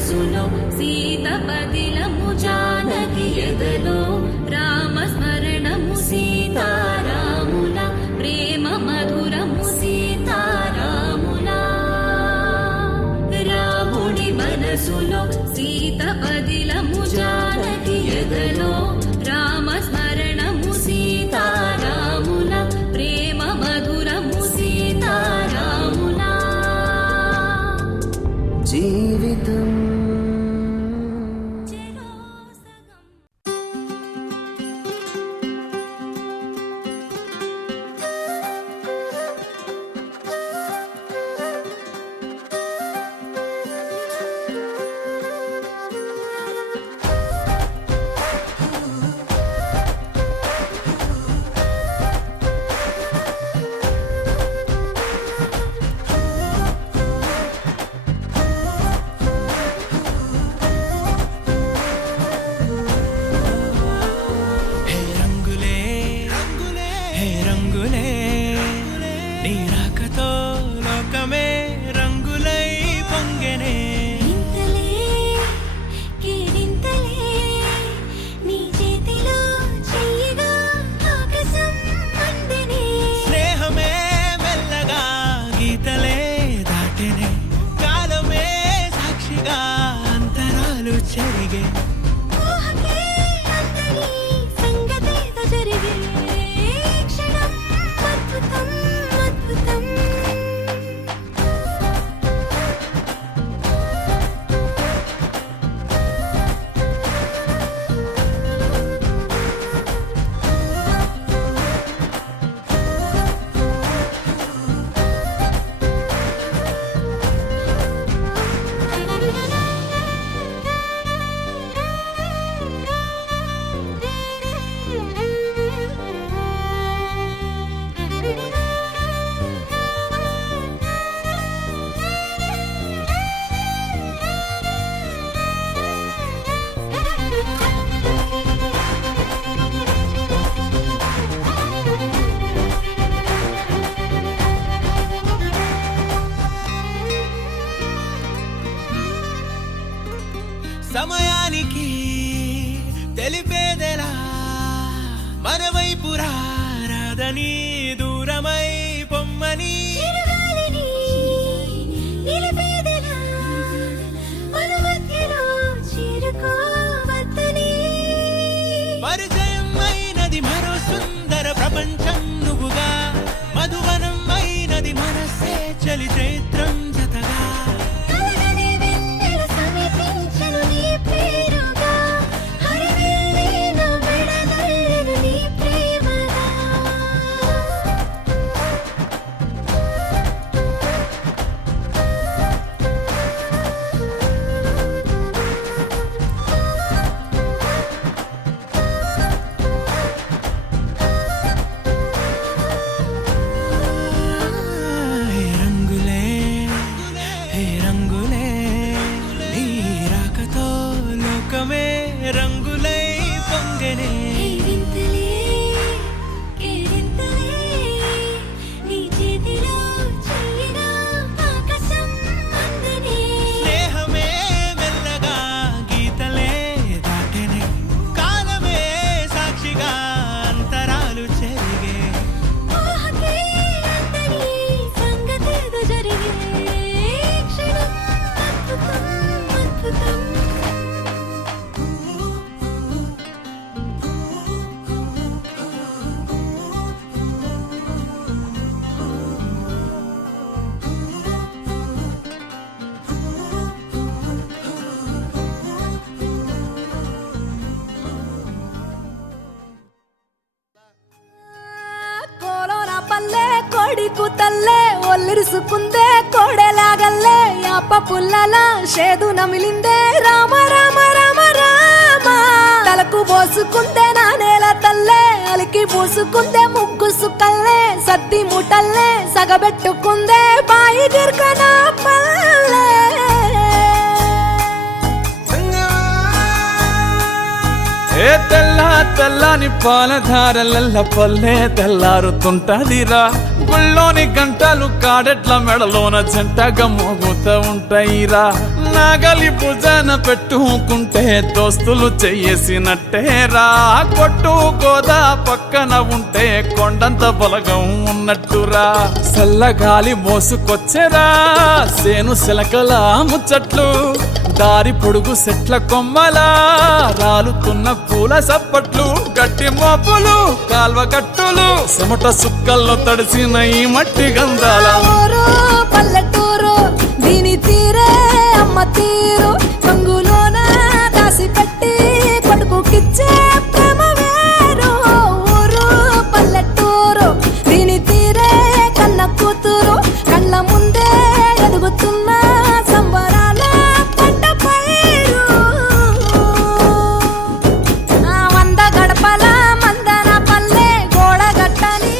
మనసులో సీత పదిలము జానకి ఎదలో రామస్మరణము సీతారాముల ప్రేమ మధురము సీతారాముల రాముడి మనసులో సీత పదిలము జానకి ఎదలో రామస్మరణము సీతారాముల ప్రేమ మధురము సీతారాముల జీవితం సమయానికి తెలిపేదెలా మన వైపు రాదని దూరమై పొమ్మని పరిచయం అయినది మరో సుందర ప్రపంచం నువ్వుగా మధువనం అయినది మనసే చలి చైత్రం జతగా రంగులై పొంగనే స్నేహమే మెల్లగా గీతలే దాటెనే కాలమే సాక్షిగా అంతరాలు చెరిగే కోడి కూతల్లే ఒల్లిరుసుకుందే కోడెలాగల్లే యాప పుల్లల షేదు నమిలిందే రామ రామ రామ రామ తలకు పోసుకుందే నా నేల తల్లే అలికి పూసుకుందే ముగ్గు సుక్కల్లే సత్తి ముటల్లే సగబెట్టుకుందే బాయి దిర్కన పల్లె ఏ తెల్ల తెల్లని పాలధారలల్ల పల్లె తెల్లారుతుంటదిరా గుళ్ళోని గంటలు కాడెట్ల మెడలోన జంటగా మోగుతూ ఉంటాయిరా నాగలి భుజాన పెట్టుకుంటే దోస్తులు చెయ్యేసినట్టేరా. కొట్టు గోదా పక్కన ఉంటే కొండంత బలగం ఉన్నట్టురా. చల్లగాలి మోసుకొచ్చెరా సేను శిలకల ముచ్చట్లు. దారి పొడుగు చెట్ల కొమ్మలా రాలుతున్న పూల సప్పట్లు. గట్టి మోపులు కాల్వ గట్టులు చెమట సుక్కల్లో తడిసిన ఈ మట్టి గంధాల ఊరు పల్లెటూరు దీని తీరే అమ్మ తీరు. కంగులోన దాసి పెట్టి కొడుకుకిచ్చే ప్రేమ వేరు. ఊరు పల్లెటూరు దీని తీరే కన్న కూతురు. కళ్ళ ముందే ఎదుగుతున్న సంబరాల పంట పైరు. వంద గడపల మందన పల్లె గోడగట్టని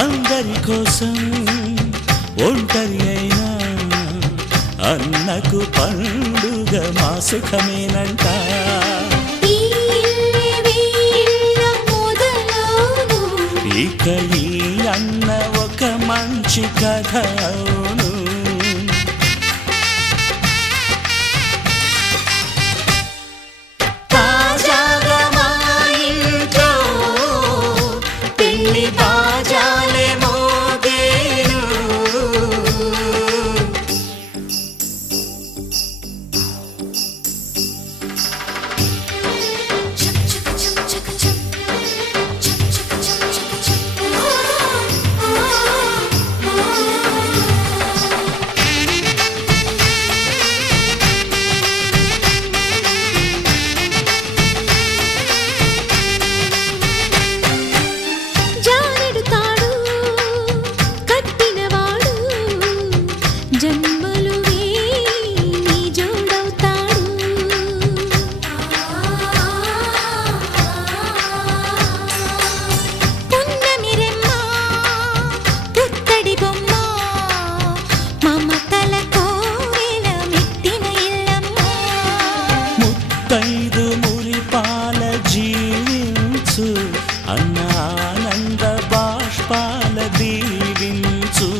అందరి కోసం ఒంటరి అయినా అన్నకు పండుగ మా సుఖమేనంట. ఇక ఈ అన్న ఒక మంచి కథ అవును. తాజాగా మా ఇంట్లో పెళ్లి బాజాలే మోగేను. ముత్తైదు మురిపాల జీవించు అన్నానంద బాష్పాల దీవించు.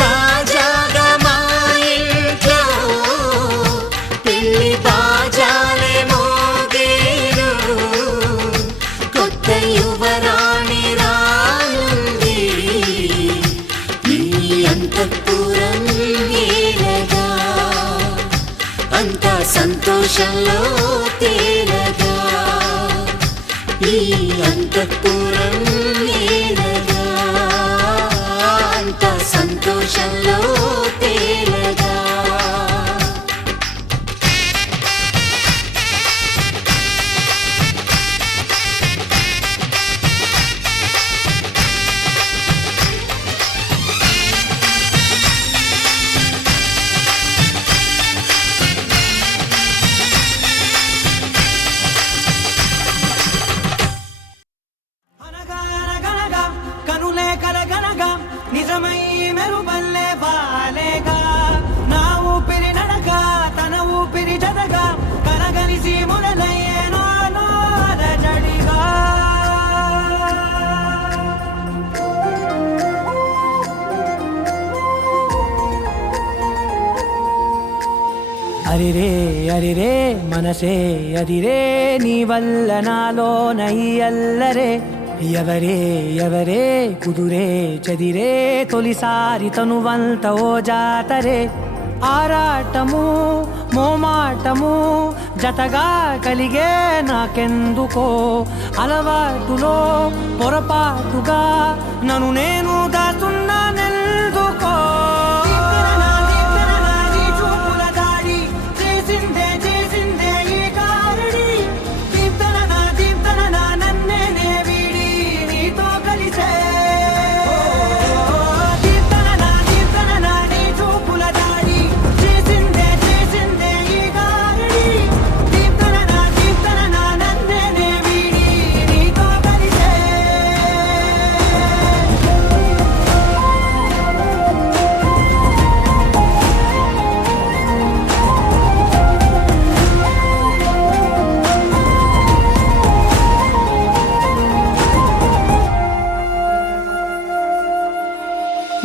తాజాగా మా ఇంట్లో పెళ్లి బాజాలే మోగేను. కొత్త యువరాణి రానుంది ఈ అంతఃపురం ఏలగా. అంత సంతోషంలో తేలగా ఈ అంతఃపురం ఏలగా అంత సంతోషంలో తేలగా కనులే కలగనగా నిజమై మెరుపల్లే వాలేగా నా ఊపిరి నడక తన ఊపిరి జతగా కలగలిసి మొదలయ్యేనో జడిగా అరిరే అరిరే మనసే అరిరే నీ వల్ల నాలో నయ్యల్లరే ఎవరే ఎవరే కుదురే చదిరే తొలిసారి తనువంత ఓ జాతరే ఆరాటము మోమాటము జతగా కలిగే నాకెందుకో అలవాటులో పొరపాటుగా నన్ను నేను దాస్తున్నానెందుకో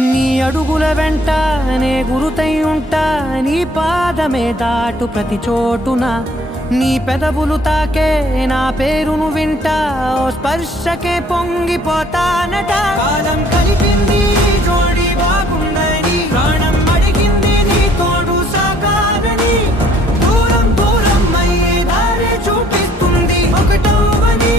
నీ అడుగుల వెంట నే గురుతై ఉంటా నీ పాదమే దాటు ప్రతి చోటున నీ పెదవులు తాకే నా పేరును వింటా ఓ స్పర్శకే పొంగిపోతానట కాలం కలిపింది జోడి బాగుందని ప్రాణం అడిగింది నీ తోడు సాగాలని దూరం దూరం అయ్యే దారి చూపిస్తుంది ఒకటవని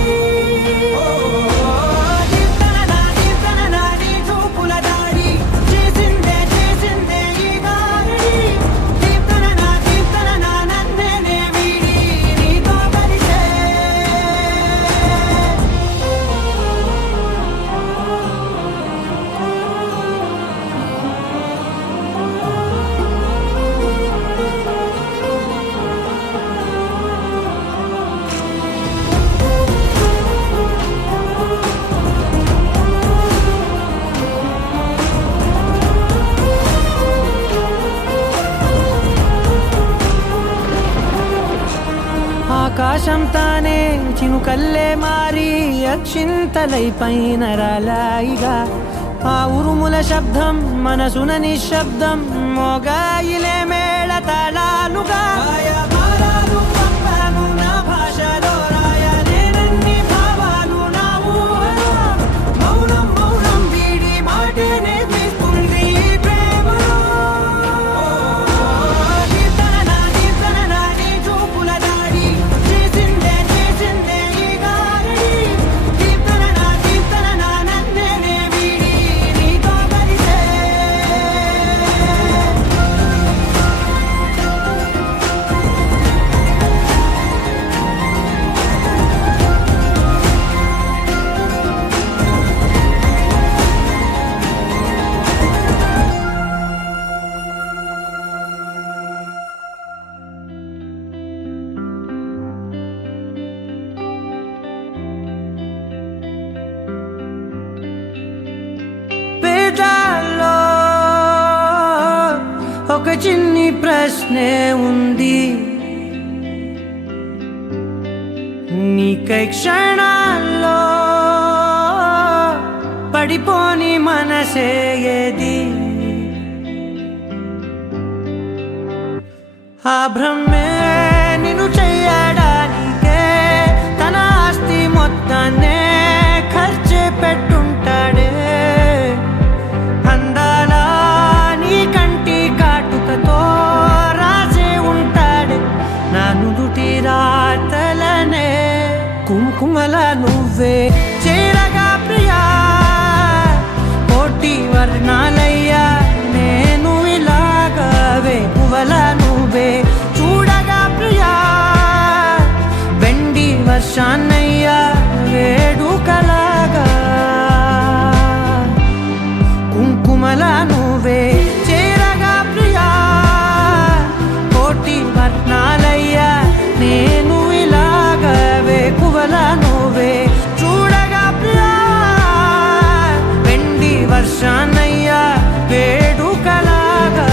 ఆకాశం తానే చినుకల్లే మారి అక్షింతలై పైన రాలాయిగా ఆ ఉరుముల శబ్దం మనసున నిశ్శబ్దం మోగాయిలే మేళ తాళాలుగా నా భాషలో రాయలేనన్ని భావాలు నా ఊహలో మౌనం మౌనం వీడి మాటే నేర్పిస్తుంది ప్రేమలో ఒక చిన్ని ప్రశ్నే ఉంది నీకై క్షణాల్లో పడిపోని మనసే ఏది ఆ భ్రమే నిన్ను చెయ్యడానికే తన ఆస్తి మొత్తాన్నే ఖర్చు పెట్టుంటాడే అందాల నీ కంటి కాటుకతో రాసే ఉంటాడే కుంకుమల నువ్వే చేరగా ప్రియా కోటి వర్ణాలయ్యా నేను ఇలాగా వేకువల నువ్వే చూడగా ప్రియా వెండి వర్షాన్నయ్యా వేడుకలాగా కుంకుమల నువ్వే చేరగా ప్రియా కోటి వర్ణాలయ్యా నేను ఇలాగా వేకువల నువ్వే చూడగా ప్రియా వెండి వర్షాన్నయ్యా వేడుకలాగా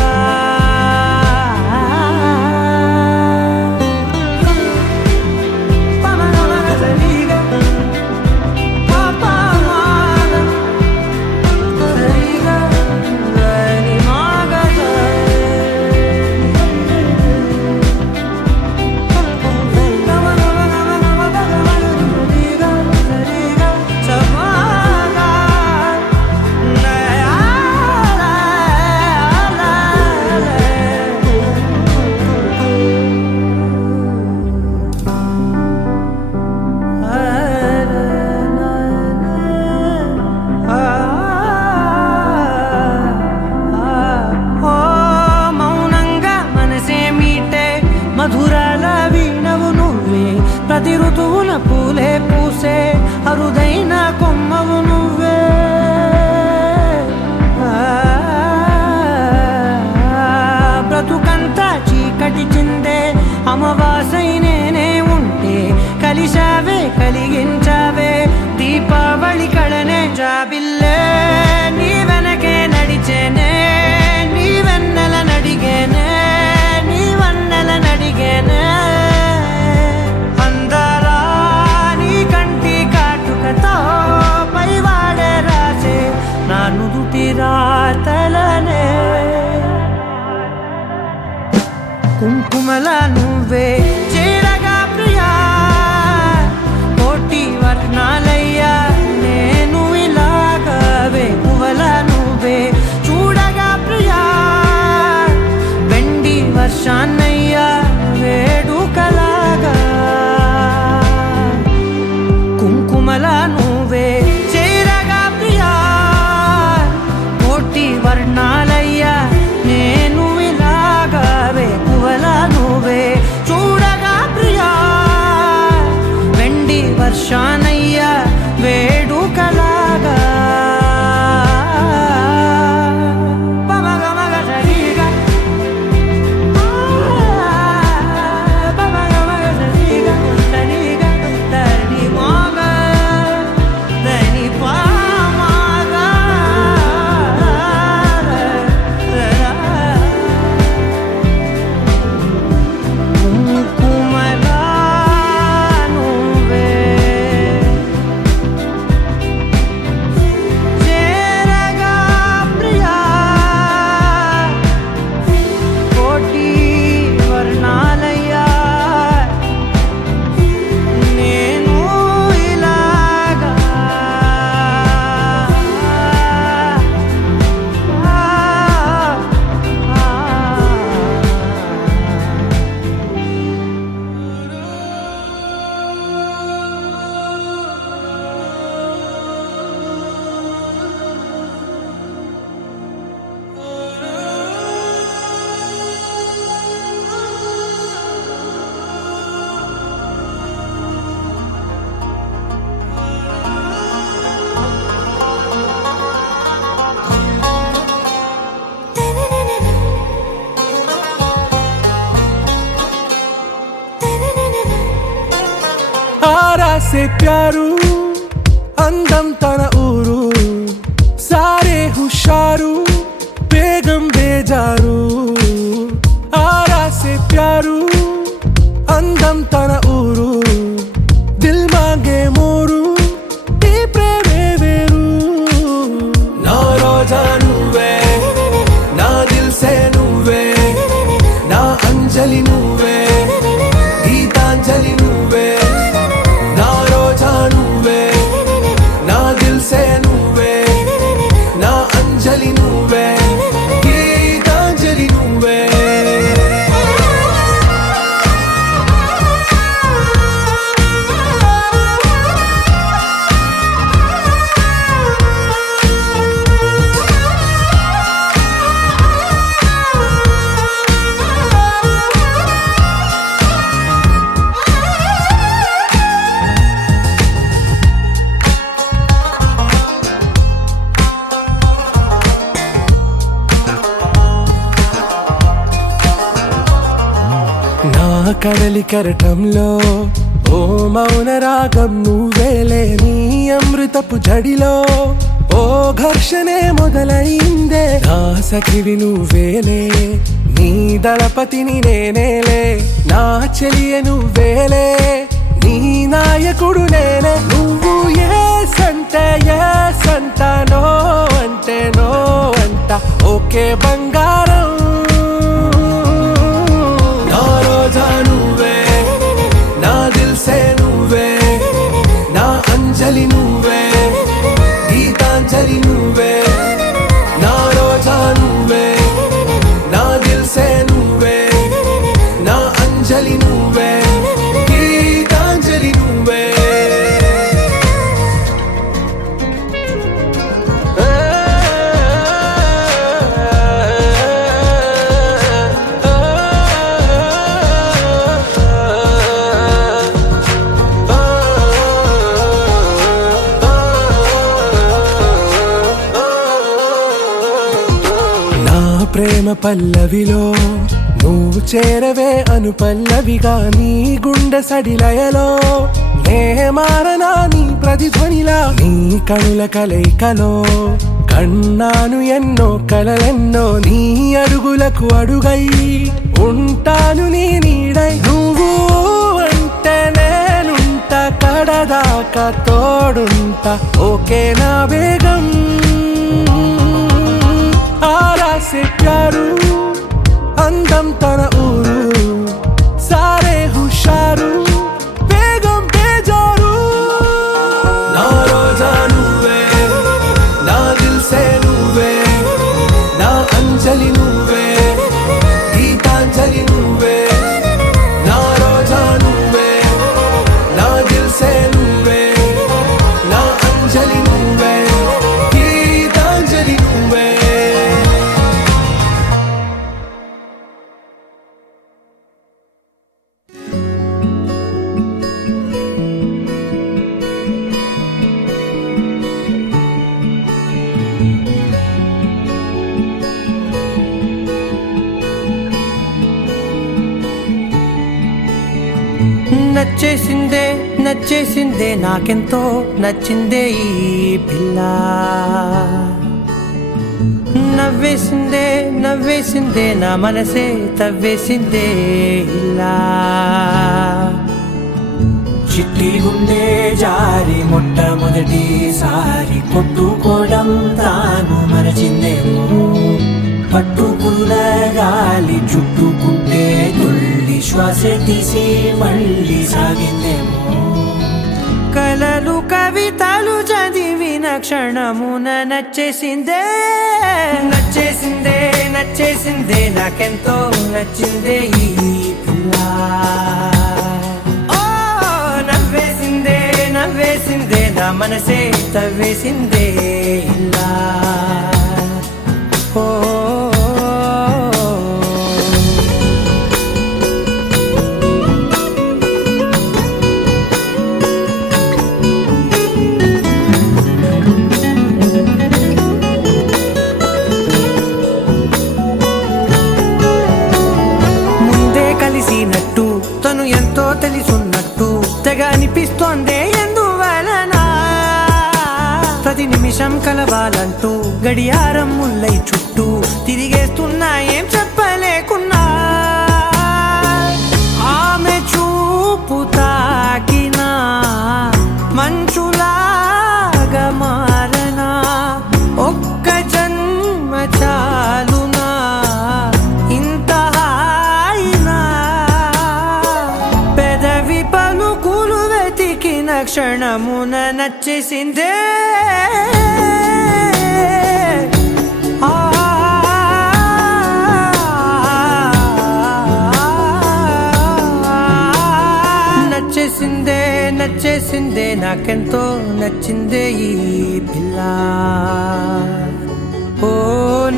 మధురాల వీణవు నువ్వే ప్రతి ఋతువుల పూలే పూసే అరుదైన కొమ్మవు నువ్వే బ్రతుకంతా చీకటి చిందే అమవాసై నేనే ఉంటే కలిశావే కలిగించావే దీపావళి కళనే జాబిల్లే నీ వెనకే నడిచేనే నీ వెన్నెల నడిగేనే నీ వన్నెల నడిగేనే అందరా నీ కంటి కాటుకతో పైవాడే రాసే నా నుదుటి రాతలనే కుంకుమల నువ్వే చేరగా ప్రియా కోటి వర్ణాలయ్యా నేను ఇలాగా వేకువల నువ్వే చూడగా ప్రియా వెండి వర్షాన్నయ్యా వేడుకలాగా కుంకుమల నువ్వే చేరగా ప్రియా కోటి వర్ణాలయ్యా నేను ఇలాగా వేకువల నువ్వే చూడగా ప్రియా వెండి వర్షానయ్యా వేడుకలాగా से प्यारू అందం తన ఊరు సారే హుషారు బేగం బేజారు ఆరా సే ప్యారు అందం తన ఊరు దిల్ మాంగే మోరు ఈ ప్రేమే వేరు నా రోజా నువ్వే నా దిల్ సే నువ్వే నా అంజలి నువ్వే గీతాంజలి నువ్వే నా రోజా నువ్వే నా దిల్ సే నువ్వే నా అంజలి నువ్వే గీతాంజలి నువ్వే కడలి కెరటంలో ఓ మౌన రాగం నువ్వేలే నీ అమృతపు జడిలో ఓ ఘర్షణే మొదలైందే నా సఖివి నువ్వేలే నీ దళపతిని నేనేలే నా చెలియ నువ్వేలే నీ నాయకుడు నేనే నువ్వు ఏ సంట నో అంటే నో అంట ఓకే బంగారం నా రోజా నువ్వే నా దిల్సే నువ్వే నా అంజలి నువ్వే గీతాంజలి నువ్వే నా రోజా నువ్వే నా దిల్సే నువ్వే నా అంజలి నువ్వే గీతాంజలి నువ్వే నా ప్రేమ పల్లవిలో నువ్వు చేరవే అను పల్లవిగా నీ గుండె సడిలయలో నే మారనా నీ ప్రతిధ్వనిలా నీ కనుల కలయికలో కన్నాను ఎన్నో కలలెన్నో నీ అడుగులకు అడుగై ఉంటాను నీ నీడై నువ్వు అంటే నేనుంట కడదాకా తోడుంటా ఓకే నా బేగం आरा से प्यारू అందం తన ఊరు సారే హుషారు బేగం బేజారు నా రోజా నువ్వే నా దిల్సే నువ్వే నా అంజలి నువ్వే గీతాంజలి నువ్వే నా రోజా నువ్వే నా దిల్సే నువ్వే నా అంజలి నువ్వే గీతాంజలి నువ్వే నచ్చేసిందే నచ్చేసిందే నాకెంతో నచ్చిందే ఈ పిల్ల నవ్వేసిందే నవ్వేసిందే నా మనసే తవ్వేసిందే ఇలా చిట్టి గుండె జారి మొట్టమొదటిసారి కొట్టుకోవడం తాను మరచిందేమో పట్టుకున్న గాలి చుట్టుకుంటే తుల్లి శ్వాస తీసి మళ్ళీ సాగిందేమో కలలు కవితలు చదివిన క్షణమున నచ్చేసిందే నచ్చేసిందే నచ్చేసిందే నాకెంతో నచ్చిందే ఈ పిల్ల ఓ నవ్వేసిందే నవ్వేసిందే నా మనసే తవ్వేసిందే ఇలా ఓ కలిసినట్టు తను ఎంతో తెలుసున్నట్టు తెగ అనిపిస్తోందే ఎందువలన ప్రతి నిమిషం కలవాలంటూ గడియారం ముల్లై చుట్టూ తిరిగేస్తున్నా ఏం చెప్పలేకున్నా ఆమె చూపు తాకినా మంచులాగా మారనా ఒక్క జన్మ చాలునా ఇంత క్షణమున నచ్చేసిందే నచ్చేసిందే నచ్చేసిందే నాకెంతో నచ్చిందే ఈ పిల్ల ఓ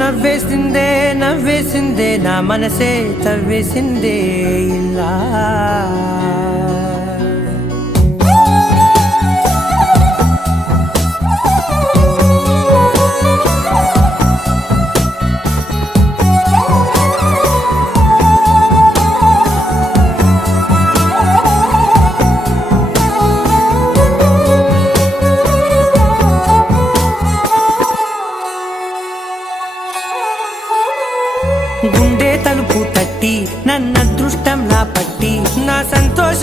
నవ్వేసిందే నవ్వేసిందే నా మనసే తవ్వేసిందే ఇలా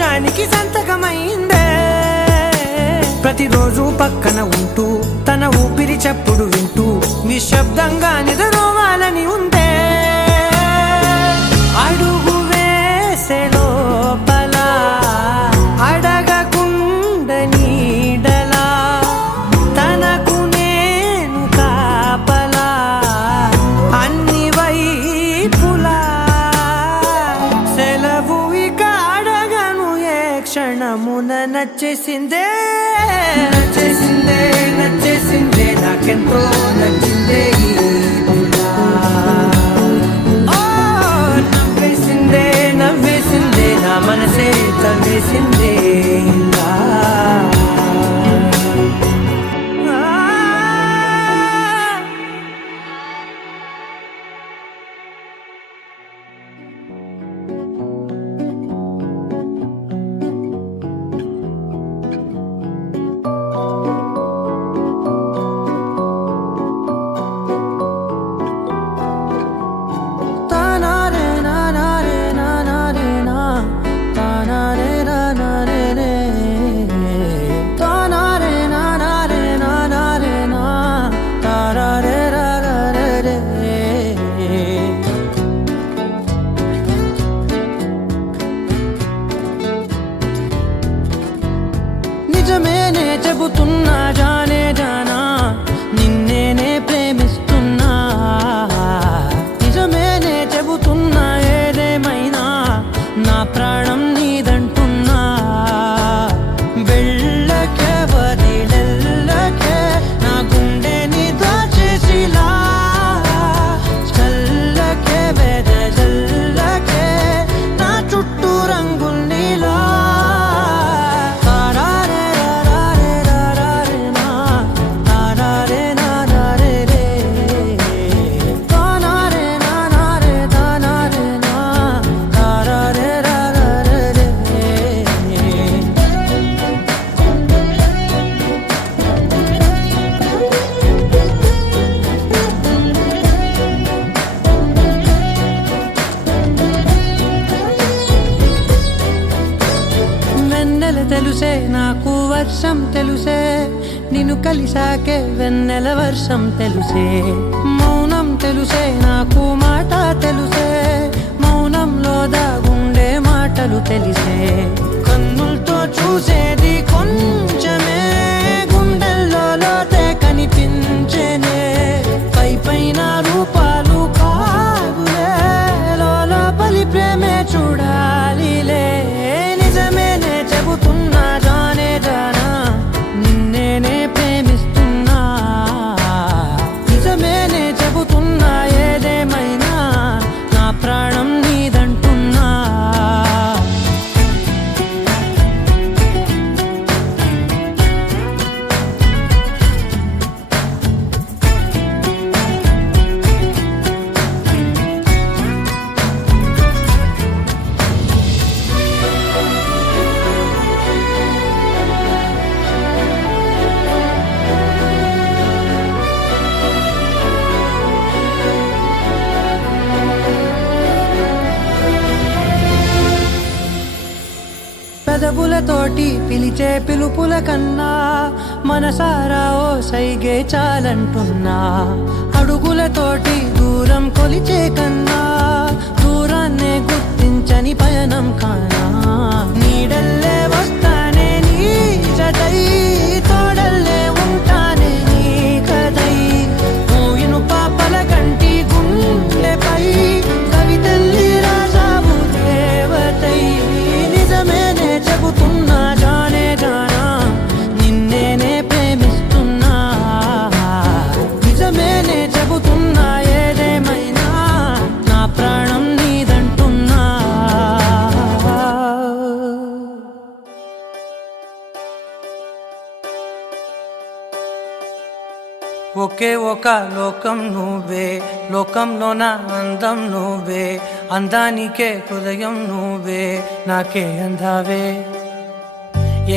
స్వర్గానికి సంతకమైందే. ప్రతిరోజు పక్కన ఉంటూ తన ఊపిరి చప్పుడు వింటూ నిశ్శబ్దంగా నిద్రోవాలని ఉందే. అడుగు వేసే లోపల అడగకుండ నీడలా తనకు నేను కాపలా అన్ని వైపులా సెలవు ఇక అడగను ఏ క్షణమున నచ్చేసిందే నచ్చేసిందే నచ్చేసిందే నాకెంతో నచ్చిందే ఈ పిల్ల. నవ్వేసిందే నవ్వేసిందే నా మనసే తవ్వేసిందే ఇలా. నిజమేనే చెబుతున్నా జానే జానా నిన్నేనే ప్రేమిస్తున్నా. నిజమేనే చెబుతున్నా ఏదేమైనా నా ప్రాణం నీదంటున్నా. వెళ్ళకే వదిలెళ్ళకే నా గుండెని దాచేసిలా చల్లకే వెదజల్లకే నా చుట్టూ రంగుల్నిలా. తెలుసే నాకు వర్షం తెలుసే నిన్ను కలిసాకే వెన్నెల వర్షం తెలుసే. మౌనం తెలుసే నాకు మాట తెలుసే మౌనంలో దాగుండే మాటలు తెలిసే. కన్నులతో చూసేది కొంచెమే గుండెల్లో లోతే కనిపించేనే. పై పైన రూపాలు కాదులే లోపలి ప్రేమే చూడాలిలే. నిజమేనే చెబుతున్నా జానే జానా నిన్నేనే ప్రేమిస్తున్నా. నిజమేనే చెబుతున్నా ఏదేమైనా నా ప్రాణం నీదంటున్నా. పెదవులతోటి పిలిచే పిలుపుల కన్నా మనసారా ఓ సైగే చాలంటున్నా. అడుగులతోటి దూరం కొలిచే కన్నా దూరాన్నే గుర్తించని పయనం కానా. నీడల్లే వస్తానే నీ జతై తోడల్లే ఉంటానే నీ కదై. మోయిను పాపల కంటి గుండెపై కవితల్లి రాజావు దేవతై. నిజమేనే చెబుతున్నా జానే జానా నిన్నేనే ప్రేమిస్తున్నా. నిజమేనే చెబుతున్నా ఏదేమైనా నా ప్రాణం నీదంటున్నా. ఒకే ఒక లోకం నువ్వే లోకంలోన అందం నువ్వే అందానికే హృదయం నువ్వే నాకే అందావే.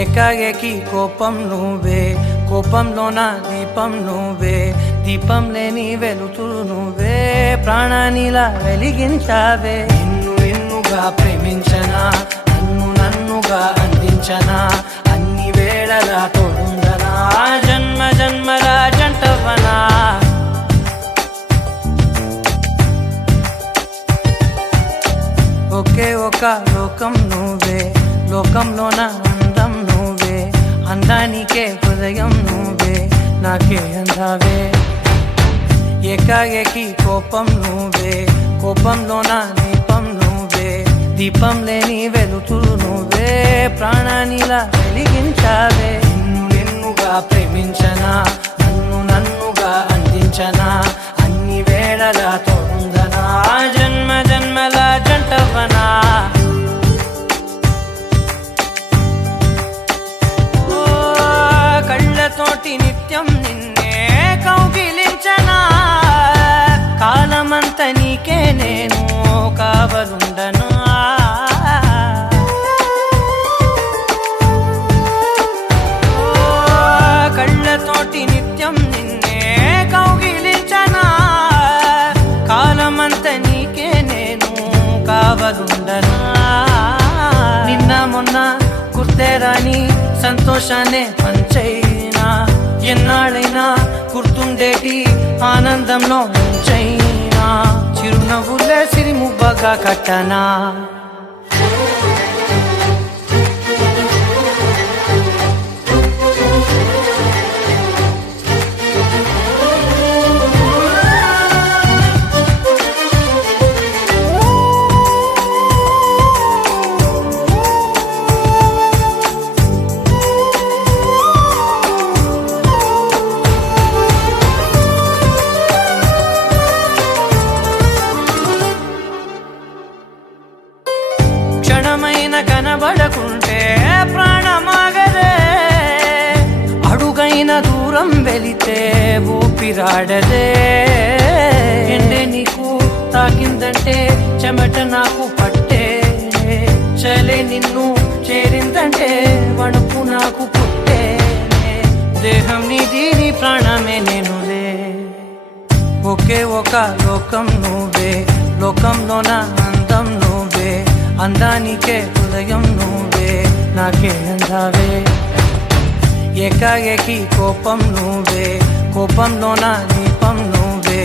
ఏకాఏకి కోపం నువ్వే కోపంలోన దీపం నువ్వే దీపం లేని వెలుతురు నువ్వే ప్రాణానిలా వెలిగించావే. నిన్ను నిన్నుగా ప్రేమించనా నన్ను నన్నుగా ప్రేమించనా అన్ని వేళలా తోడుందనా జన్మ జన్మల జంటవనా ఒకే ఒక లోకం నువ్వే లోకంలోన అందం నువ్వే అందానికే హృదయం నువ్వే నాకే అందావే ఏకాఏకి కోపం నువ్వే కోపంలోన దీపం నువ్వే దీపం లేని వెలుతురు నువ్వే ప్రాణానిలా వెలిగించావే నిన్నుగా ప్రేమించనా నన్నుగా అందించనా అన్ని వేళలా తోడుందనా జన్మ జన్మల జంటవనా కళ్ళతోటి నిత్యం నిన్నే కౌగిలించనా కాలమంత నీకే నేను కావలుండనా కళ్ళతోటి నిత్యం నిన్నే కౌగిలించనా కాలమంత నీకే నేను కావలుండనా నిన్న మొన్న గుర్తేరాని సంతోషాన్ని పంచైనా ఎన్నాళ్ళైనా గుర్తుండేటి ఆనందంలో ముంచైనా చిరునవ్వులే సిరిముబ్బగా కట్టనా క్షణమైన కనబడకుంటే ప్రాణమాగదే అడుగైన దూరం వెళితే ఊపిరాడదే ఎండే నీకు తాకిందంటే చెమట నాకు పట్టే చలే నిన్ను చేరిందంటే వణుకు నాకు పుట్టే దేహం నీది నీ ప్రాణమే నేనులే ఒకే ఒక లోకం నువ్వే లోకంలోన అందం నువ్వే అందానికే హృదయం నువ్వే నాకే అందావే ఏకాఏకి కోపం నువ్వే కోపంలోన దీపం నువ్వే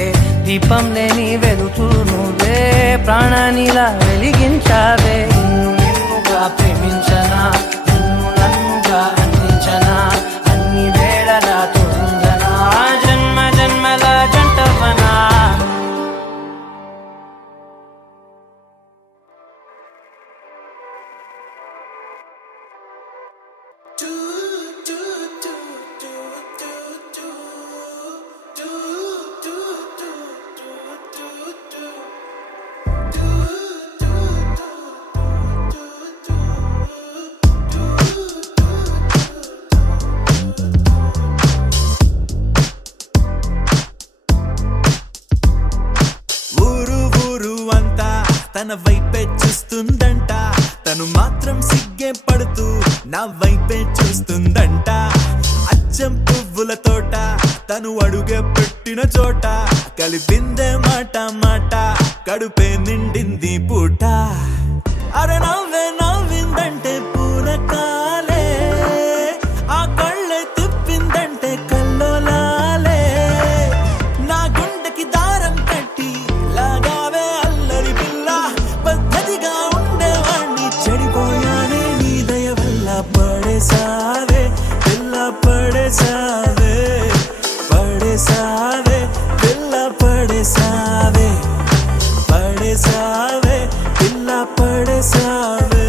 దీపం లేని వెలుతురు నువ్వే ప్రాణానిలా వెలిగించావే నిన్నుగా ప్రేమించనా నన్నుగా అందించనా అన్ని వేళలా తోడుందనా జన్మ జన్మల జంటవనా తన వైపే చూస్తుందంట తను మాత్రం సిగ్గే పడుతూ నా వైపే చూస్తుందంట అచ్చం పువ్వుల తోట తను అడుగే పెట్టిన చోట కలిపిందే మాట మాట కడుపే నిండింది పూట అరే నవ్వే నవ్విందంటే పూనకాలే ఆ కళ్ళే తిప్పిందంటే కల్లోలాలే నా గుండెకి దారం కట్టి లాగావే అల్లరి పిల్ల పద్ధతిగా ఉండేవాణ్ణి చెడిపోయానే నీ దయ వల్ల పడేసావే పిల్ల పడేసావే పడేసావే పిల్ల పడేసావే పడేసావే పిల్ల పడేసావే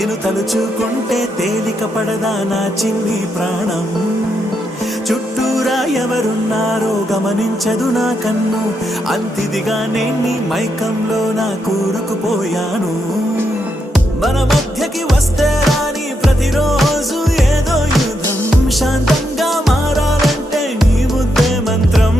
నిన్ను తలుచుకుంటే తేలిక పడదా నా చిన్ని ప్రాణం చుట్టూరా ఎవరున్నారో గమనించదు నా కన్ను అంతిదిగా నీ మైకంలో నా కూరుకుపోయాను మన మధ్యకి వస్తే రాని ప్రతిరోజు ఏదో యుద్ధం శాంతంగా మారాలంటే నీ ముద్దే మంత్రం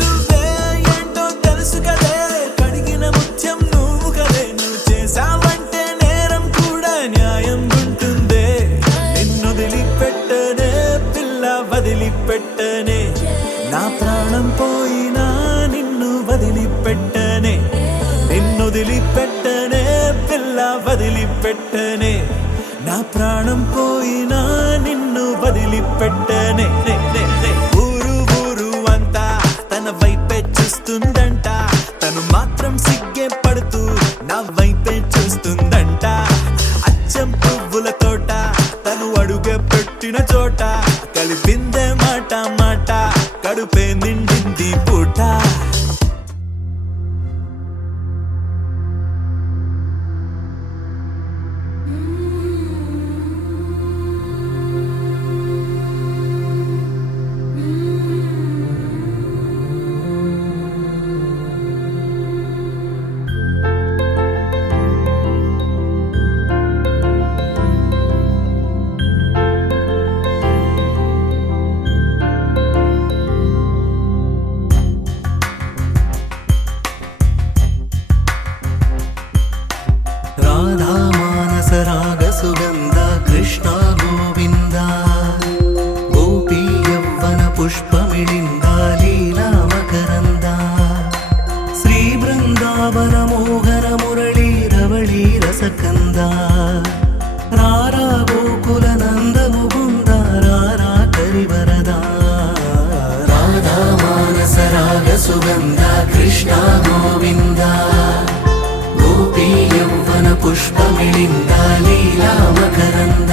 నువ్వే ఏంటో తెలుసు కదే కడిగిన ముత్యం నువ్వు కదే నువ్వు చేసావంటే నేరం కూడా న్యాయం ఉంటుందే నిన్ను వదిలిపెట్టనే పిల్ల వదిలిపెట్టనే నా ప్రాణం పోయినా నిన్ను వదిలిపెట్టనే నిన్ను వదిలిపెట్టనే పిల్ల వదిలిపెట్టనే నా ప్రాణం పోయినా నిన్ను వదిలిపెట్టనే ఊరు ఊరు అంతా తన వైపే చూస్తుందంట తను మాత్రం సిగ్గే పడుతూ నా వైపే చూస్తుందంట అచ్చం పువ్వుల తోట తను అడుగే పెట్టిన చోట కలిపిందే మాట మాట కడుపే నిండింది పూట రాధా మానస రాగ సుగంధ కృష్ణ గోవింద గోపీ యవ్వన పుష్పమిళింద లీలా మకరంద శ్రీ బృందావన మోహన మురళీ రవళీ రసకంద రారా గోకుల నంద ముకుంద రారా కరివరద రాధా మానస రాగ సుగంధ కృష్ణ గోవింద గోపీ యవ్వన పుష్పమిళింద లీలా మకరంద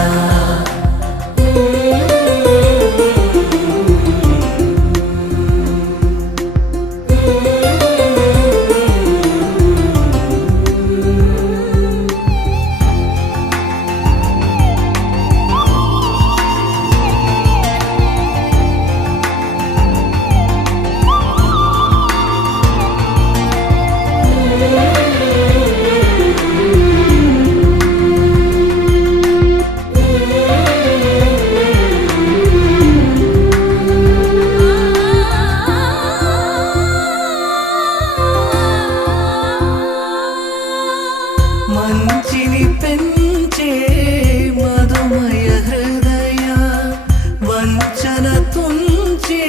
మంచిని పెంచే మధుమయ హృదయ వంచన తుంచే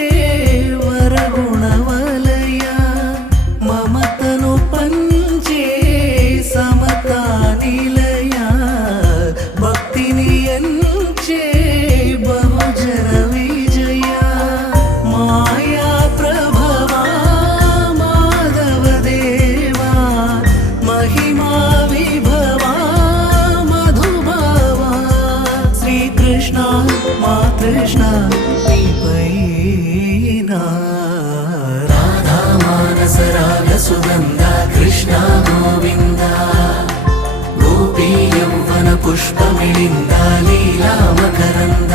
వరగుణవలయ మమతను పంచే సమతా నిలయ భక్తిని ఎంచే బహుజన విజయ మాయా ప్రభవా మాధవ దేవా మహిమా విభవా మధుభావా శ్రీకృష్ణ మా కృష్ణ నీపైనా రాధా మానస రాగ సుగంధ కృష్ణ గోవింద గోపీ యవ్వన పుష్పమిళింద లీలా మకరంద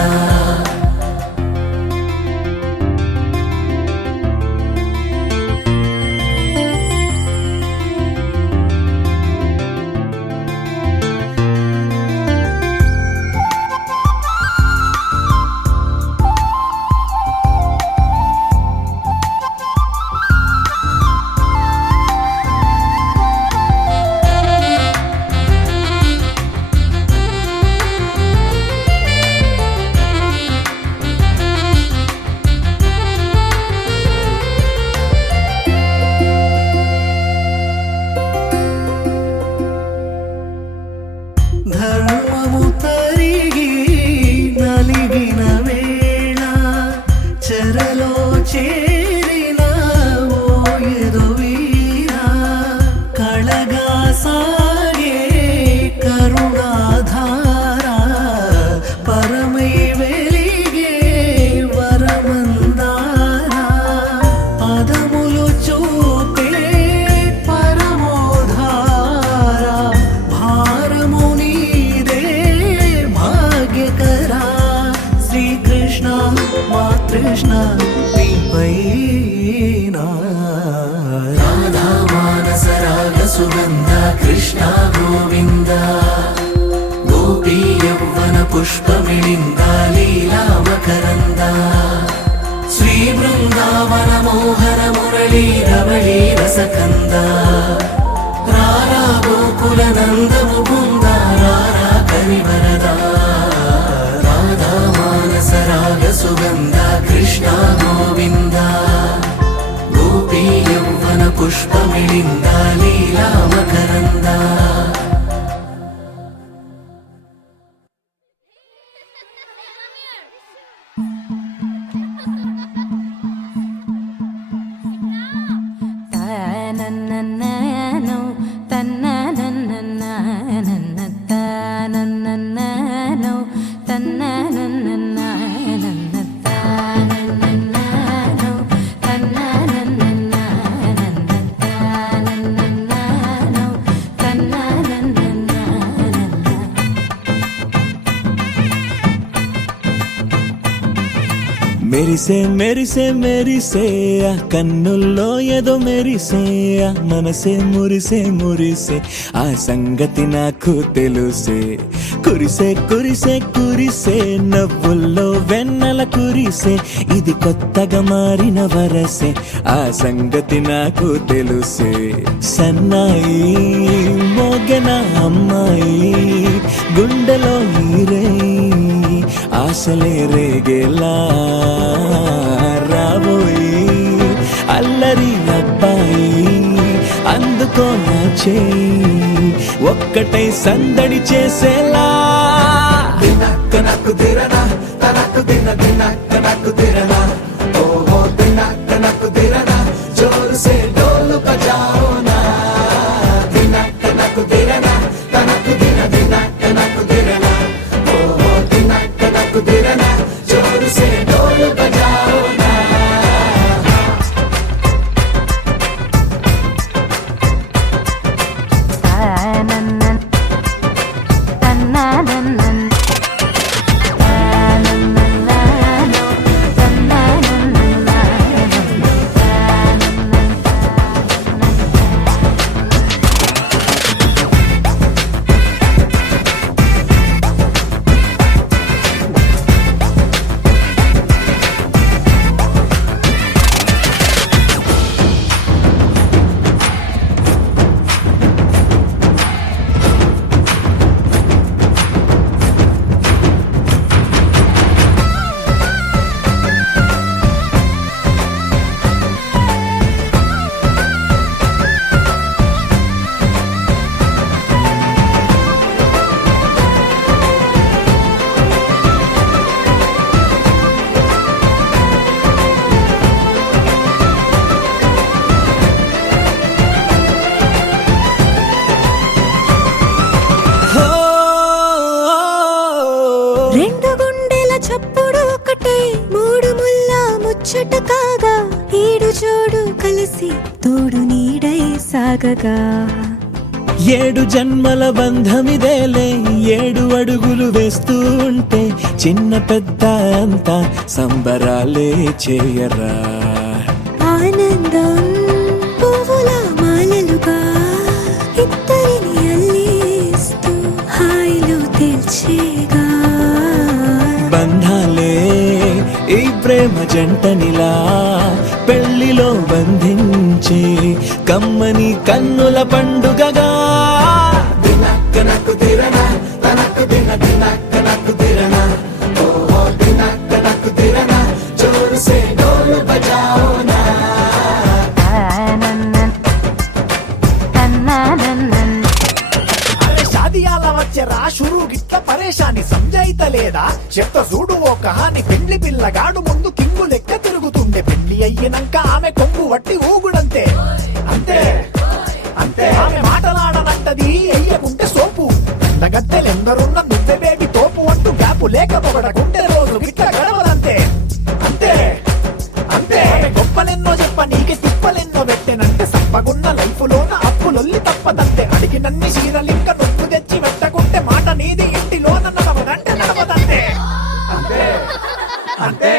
ధర్మము తరిగి నలిగిన వేళ చెరలో చేరిన ఓయదు వీరా కళగా సాగే కరుణాధార పరమై వెలిగే వరమందార పదములు చూపే పరమోధార భారము నీదే కృష్ణ నీపైన రాధా మానస రాగ సుగంధ కృష్ణ గోవింద గోపీ యౌవన పుష్పమిళింద లీలా మకరంద శ్రీ బృందావన మోహన మురళీ రవళీ రసకంద రారా గోకుల నంద ముకుంద రారా కరివరద రాధా మానస రాగ సుగంధ కృష్ణ గోవింద గోపీ యౌవన పుష్పమిళింద లీలా మకరంద తనననననో, తనననననన, తనననననో, తనననననన, తనననననో, తనననననన, తనననననో, తనననననన. మెరిసే మెరిసే మెరిసే ఆ కన్నుల్లో ఏదో మెరిసే ఆ మనసే మురిసే మురిసే ఆ సంగతి నాకు తెలుసే కురిసే కురిసే కురిసే నవ్వుల్లో వెన్నెల కురిసే ఇది కొత్తగా మారిన వరసే ఆ సంగతి నాకు తెలుసే సన్నాయి మోగన అమ్మాయి గుండెలో నీరే ఆశలే రేగేలా రాబోయి అల్లరి అబ్బాయి అందుకో నా చేయి ఒక్కటై సందడి చేసేలా దినక్క నక్కు దిరనా తనకు దిన దినక్క నక్కు దిరనా ఓహో దినక్క నక్కు దిరనా జోరు సే డోలు బజాओ నా దినక్క నక్కు దిరనా తనకు దిన దినక్క నక్కు దిరనా ఓహో దినక్క నక్కు దిరనా జోరు సే డోలు బజాओ నా తనననన, తననననన, తనననననో, తనననననన, రెండు గుండెల చప్పుడు ఒకటే మూడు ముల్ల ముచ్చట కాగా ఏడు జోడు కలిసి తోడు నీడై సాగగా ఏడు జన్మల బంధమిదేలే ఏడు అడుగులు వేస్తూ ఉంటే చిన్న పెద్ద అంతా సంబరాలే చేయరా ఆనందం పువ్వుల మాలలుగా ఇద్దరిని అల్లేస్తూ హాయిలో తేల్చేగా బంధాలే ఈ ప్రేమ జంటనిలా పెళ్లిలో బంధించి కమ్మని కన్నుల పండుగగా దినక్క నక్కు దిరనా తనకు దిన దినక్క నక్కు దిరనా ఓహో దినక్క నక్కు దిరనా జోరు సే డోలు బజాओ నా అరే షాదియాల వచ్చెరా షురు గిట్ల పరేషాని సంజాయితలేదా చెత్త చూడు ఓ కహాని పెండ్లి పిల్లగాడు ముందు కింగు లెక్క తిరుగుతుండే పెళ్లి అయ్యినంక ఆమె కొంగు వట్టి ఊగుడంతే అంతే అంతే ఆమె మాటలాడనంటది ఎయ్యకుంటే సోపు గద్దెలెందరున్న నువ్వే బేబీ తోపు అంటూ గ్యాపు లేక పొగడకుంటే రోజు గిట్ల గడవదంతే అంతే అంతే ఆమె గొప్పలెన్నో చెప్ప నీకే తిప్పలెన్నో పెట్టెనంటే సప్పగున్న లైఫ్ లోన అప్పులొల్లి తప్పదంతే అడిగినన్ని చీరలింక నొప్పు తెచ్చి పెట్టకుంటే మాట నీది ఇంటిలోన నడవదంటే నడవదంతే అంతే అంతే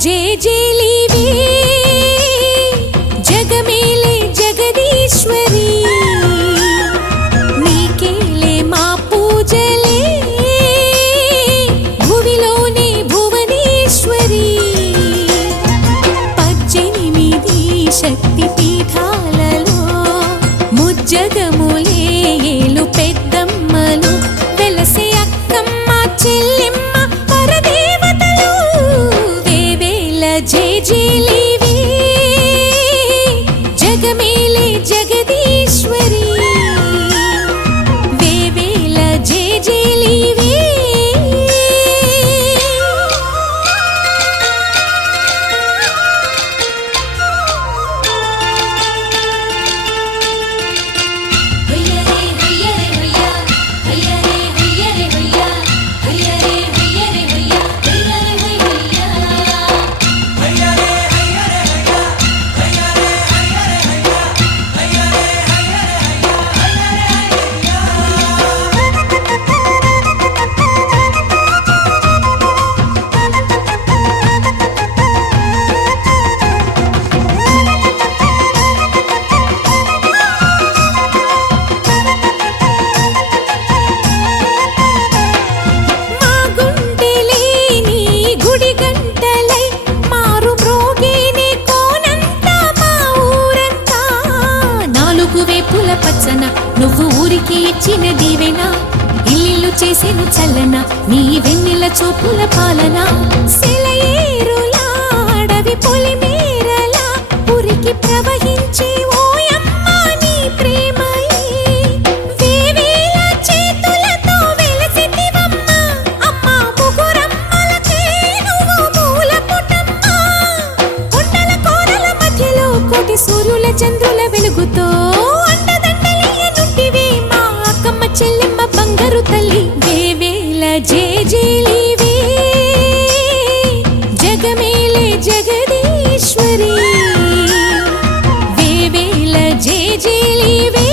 జేజేలివే జగమేలే జగదీశ్వరి నీకేలే మా పూజలే భువిలోనే భువనేశ్వరి 18 శక్తి పీఠాలలో ముజ్జగములే ఏలు పెద్దమ్మలు వెలసే అక్కమ్మ చెల్లెమ్మ పరదేవతలు వేవేల జేజేలివే జగమేలే జగదీశ్వరి వేవేల జేజేలివే హయ్యరే హయ్యరే హయ్యా హయ్యరే హయ్యరే హయ్యా హయ్యరే హయ్యరే హయ్యా హయ్యరే హయ్యా మా గుండెలేని గుడి గంటలై మారు మ్రోగేనే కోనంతా మా ఊరంతా నాలుగు వేపుల పచ్చన నువ్వు ఊరికి ఇచ్చిన దీవెన ఇల్లు చేసేను చల్లన నీ వెన్నెల చూపుల పాలన సెలయేరులా అడవి పొలిమేరలా ఉరికి ప్రవహించే ఓయమ్మ నీ ప్రేమయే వేవేల చేతులతో వెలసితివమ్మ అమ్మ ముగురమ్మలకే నువ్వు మూల పుటమ్మ కొండల కోరల మధ్యలో కోటి సూర్యుల చంద్రుల వెలుగుతో అండదండలియనుంటివే మా అక్కమ్మ చెల్లెమ్మ బంగారు తల్లి వేవేల జేజేలివే జగమేలే జగదీశ్వరి వేవేల జేజేలివే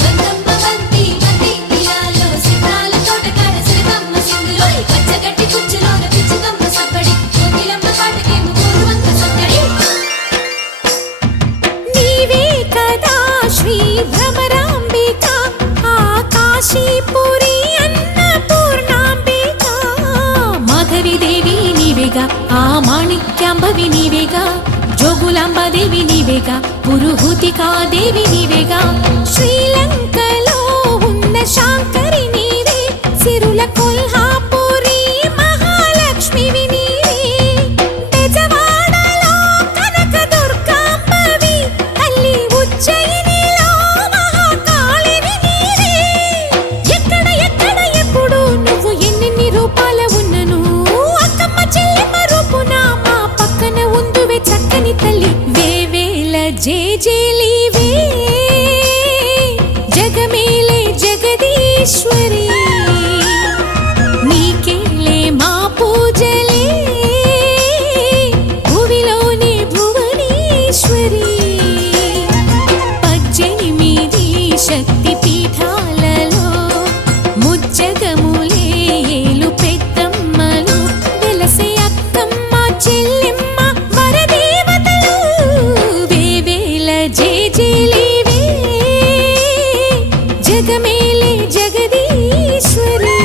బందమ్మ బంతి బంతి ఇలాలో సితాల తోటకాడ సిరకమ్మ సింగులోని పచ్చగడ్డి కుచ్చులోన పిచ్చుకమ్మ సబ్బడి కోకిలమ్మ పాటకేమో కోరువంక సక్కడి నీవే కదా శ్రీ భ్రమరాంబిక ఆకాశీపురి అన్నపూర్ణాంబిక మాధవి దేవి నీవేగా ఆ మాణిక్యాంబవి నీవేగా జోగులాంబదేవి నీవేగా పురుహూతికా దేవి నీవేగా శ్రీలంకలో ఉన్న శాంకరి నీవే సిరుల కొల్హాపురి మహాలక్ష్మివి నీవే బెజవాడలో కనక దుర్గాంబవి తల్లి ఉజ్జయినిలో మహాకాళివి నీవే ఎక్కడ ఎక్కడ ఎప్పుడు నువ్వు ఎన్నెన్ని రూపాల ఉన్నను అక్కమ్మ చెల్లెమ్మ రూపున మా పక్కన ఉందువే చక్కని తల్లి వేవేల జేజేలివే జగమేలే జగదీశ్వరి నీకేలే మా పూజలే భువిలోనే భువనేశ్వరి 18 శక్తి పీఠాలలో ముజ్జగములే ఏలు పెద్దమ్మలు వెలసే అక్కమ్మ చెల్లెమ్మ వరదేవతలు వేవేల జేజేలివే జగమేలే జగదీశ్వరి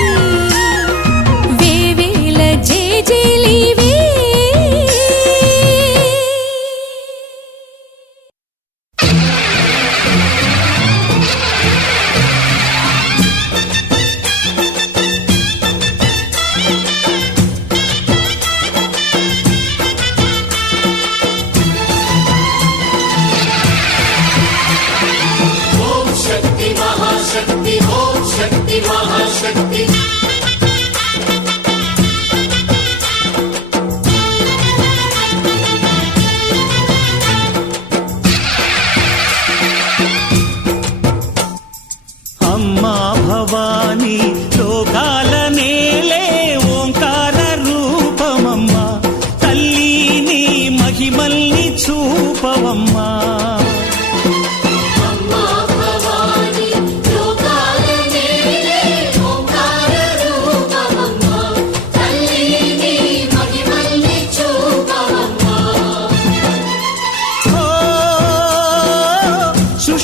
వేవేల జేజేలివే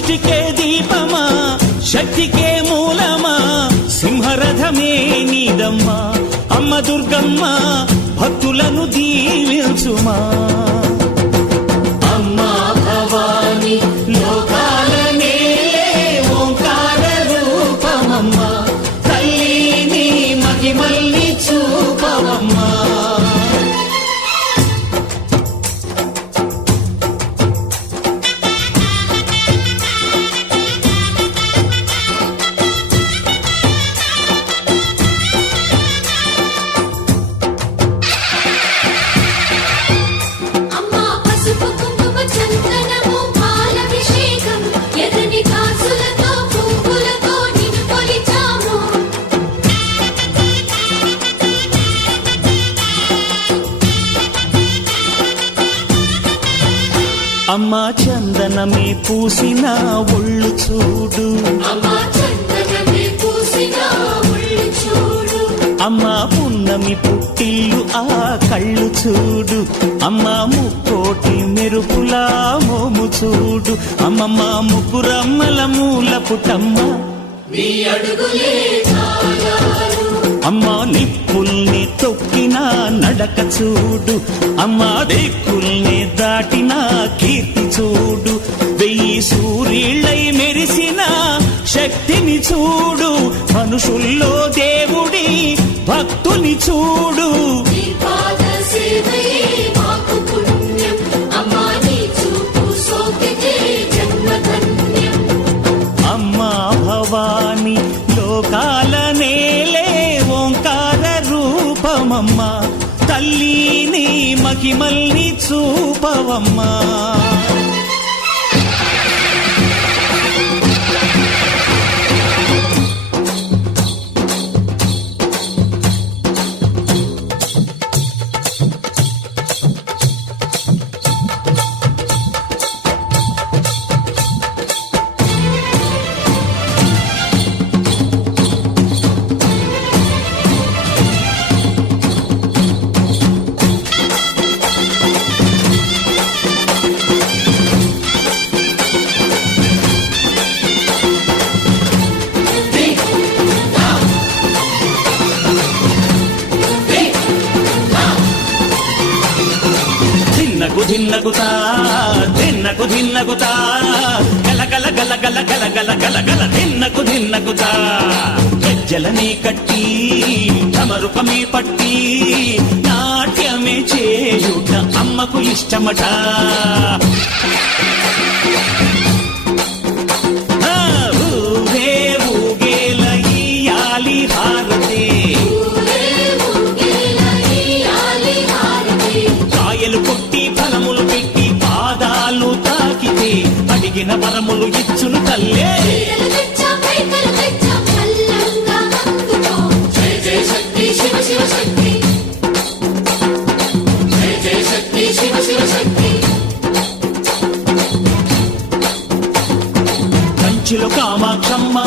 సృష్టికే దీపమా శక్తికే మూలమా సింహరథమే నీదమ్మా అమ్మ దుర్గమ్మ భక్తులను దీవించుమా అమ్మా భవాని లోకాల నేలే ఓంకార రూపమమ్మా తల్లిని మహిమల్ని చూపవమ్మా అమ్మా పసుపు కుంకుమ చందనము పాలభిషేకం ఎర్రని కాసులతో పువ్వులతో నిన్ను కొలిచాము అమ్మా చందనమే పూసిన ఒళ్ళు చూడు అమ్మా చందనమే పూసిన ఒళ్ళు చూడు అమ్మా పున్నమి పుట్టిల్లు ఆ కళ్ళు చూడు అమ్మా ముక్కోటి మెరుపులా మోము చూడు అమ్మమ్మ ముగ్గురమ్మల మూల పుటమ్మ నీ అడుగులే చాలారు అమ్మా నిప్పుల్ని తొక్కిన నడక చూడు అమ్మా దిక్కుల్ని దాటిన కీర్తి చూడు 1000 సూర్యుళ్ళై మెరిసిన శక్తిని చూడు మనుషుల్లో దేవుడి భక్తుని చూడు నీ పాద సేవయే మాకు పుణ్యం అమ్మా నీ చూపు సోకితే జన్మధన్యం అమ్మా భవాని లోకాల నేలే ఓంకార రూపమమ్మా తల్లిని మహిమల్ని చూపవమ్మా ధిన్నగుతా ధిన్నగుతా గల గల గల గల గల గల గల గల ధిన్నగుతా గజ్జలనే కట్టి ఢమరుకమే పట్టి నాట్యమే చేయుట అమ్మకు ఇష్టమట ఊరే ఊగేల ఇయ్యాలి హారతే కాయలు కొట్టి ఫలములు పెట్టి పాదాలు తాకితే అడిగిన వరములు ఇచ్చును తల్లే పైకలు తెచ్చాం చల్లంగా అందుకో జయ జయ శక్తి శివ శివ శక్తి జయ జయ శక్తి శివ శివ శక్తి కంచిలో కామాక్షమ్మ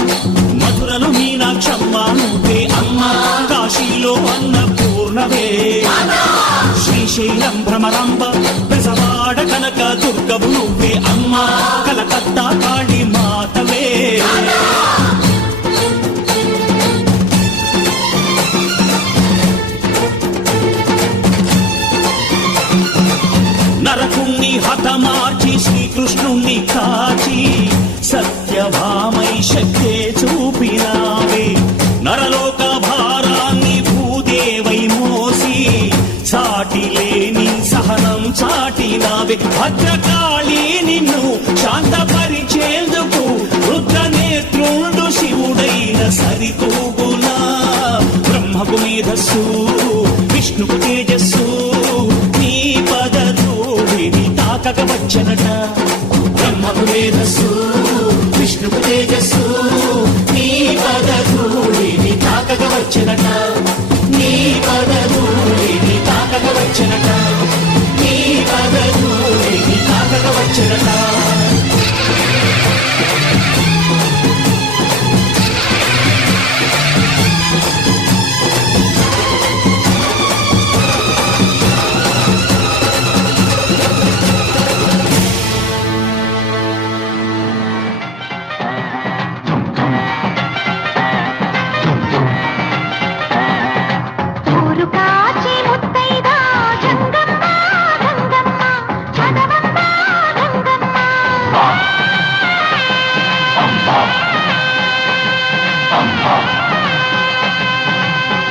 మధురలో మీనాక్షమ్మ నువ్వే అమ్మ కాశీలో అన్నపూర్ణవే శ్రీశైలం భ్రమరాంబ బెజవాడ కనక దుర్గవు నువ్వే అమ్మ కలకత్తా కాళీ మాతవే నరకుణ్ణి హతమార్చి శ్రీకృష్ణుణ్ణి కాచి సత్యభామై శక్తే చూపినావే నరలోక భారాన్ని భూదేవై మోసి సాటి లేని సహనం చాటినావే భద్రకాళి నిన్ను శాంతపరిచేందుకు రుద్రనేత్రుండు శివుడైన సరితూగునా బ్రహ్మకు మేధస్సు విష్ణుకు తేజస్సు నీ పదధూళిని తాకక వచ్చనట బ్రహ్మకు మేధస్సు విష్ణుకు తేజస్సు నీ పదధూళిని తాకక వచ్చనట నీ పదధూళిని తాకక వచ్చనట నీ పదధూళిని తాకక వచ్చనట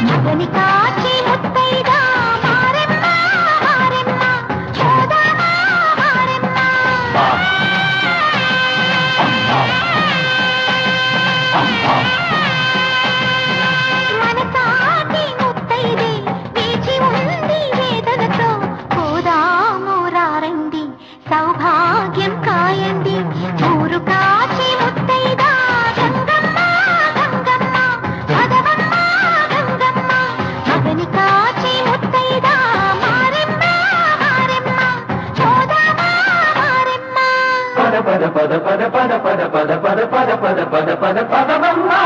మగని కాచి ముత్తైదా మారెమ్మ మారెమ్మ చోదమా మారెమ్మ మన తాటి ముత్తైదే వేచి ఉంది వేదనతో పోదాము రండి సౌభాగ్యం కాయండి ఊరు కాచి ముత్తైదా గంగమ్మ గంగమ్మ పదవమ్మ గంగమ్మ మగని కాచి ముత్తైదా మారెమ్మ మారెమ్మ చోదమా మారెమ్మ పద పద పద పద పద పద పద పద పద పద పద పద పదమమ్మా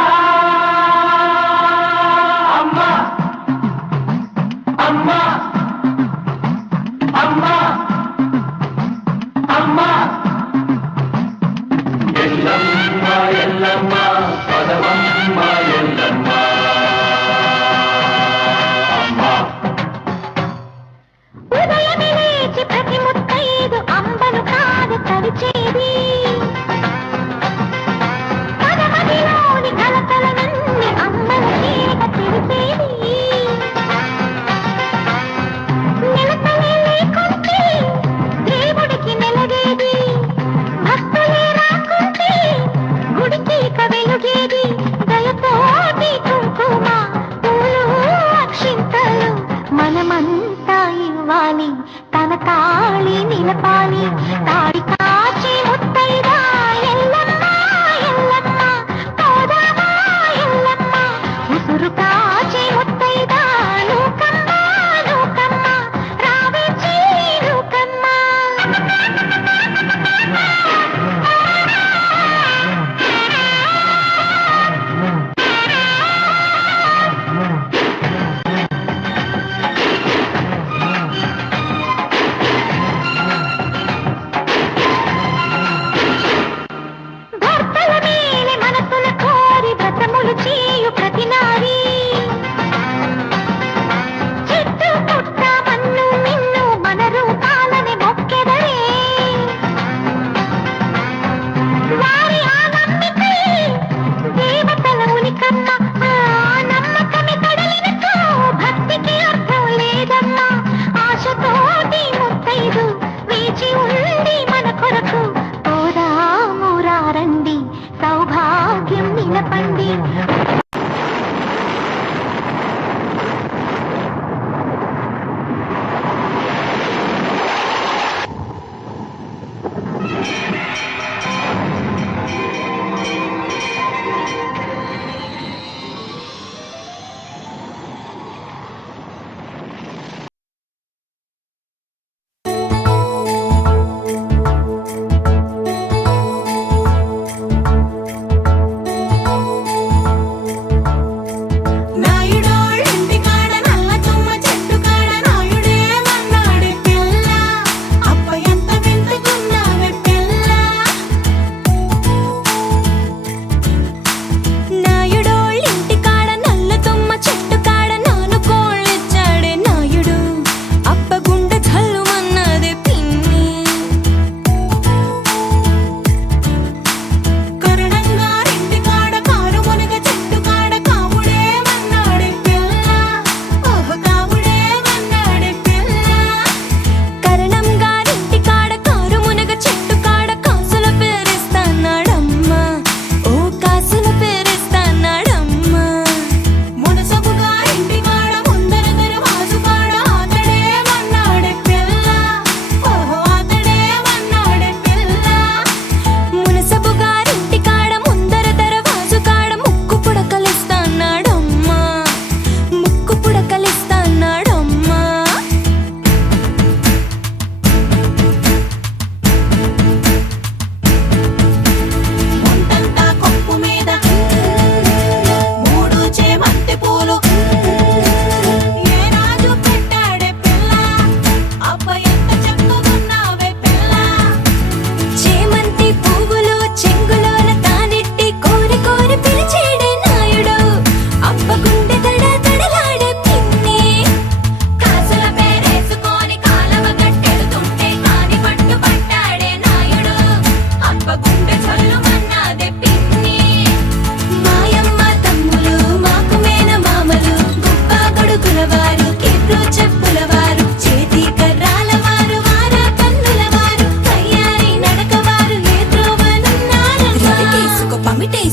అమ్మా అమ్మా అమ్మా అమ్మా ఎల్లమ్మ ఎల్లమ్మ పదమమ్మ ఎల్లమ్మ అమ్మా ఉదయమే లేచి ప్రతి ముత్తైదు అంబను కాదు తడిచేది పదమదిలోని కలతలనన్ని అమ్మను చీక తెలిసేది నిలకలే లేకుంటే దేవుడికి మెలగేది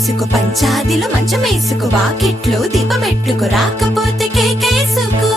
వేసుకో పంచాదిలో మంచం వేసుకో వాకిట్లో దీపం పెట్టుకో రాకపోతే కేకేసుకో